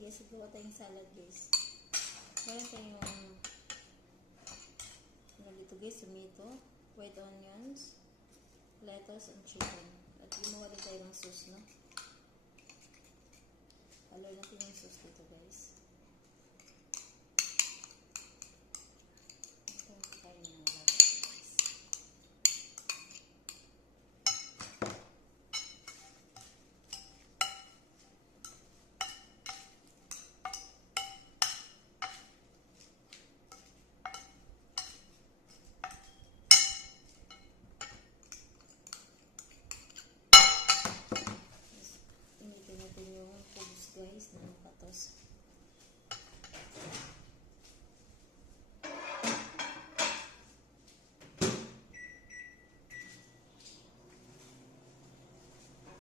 guys, gawa tayong salad guys. Meron tayong ano dito guys, tomato, white onions, lettuce, and chicken. At gumawa din tayo ng sauce, no? Halo natin yung sauce dito guys.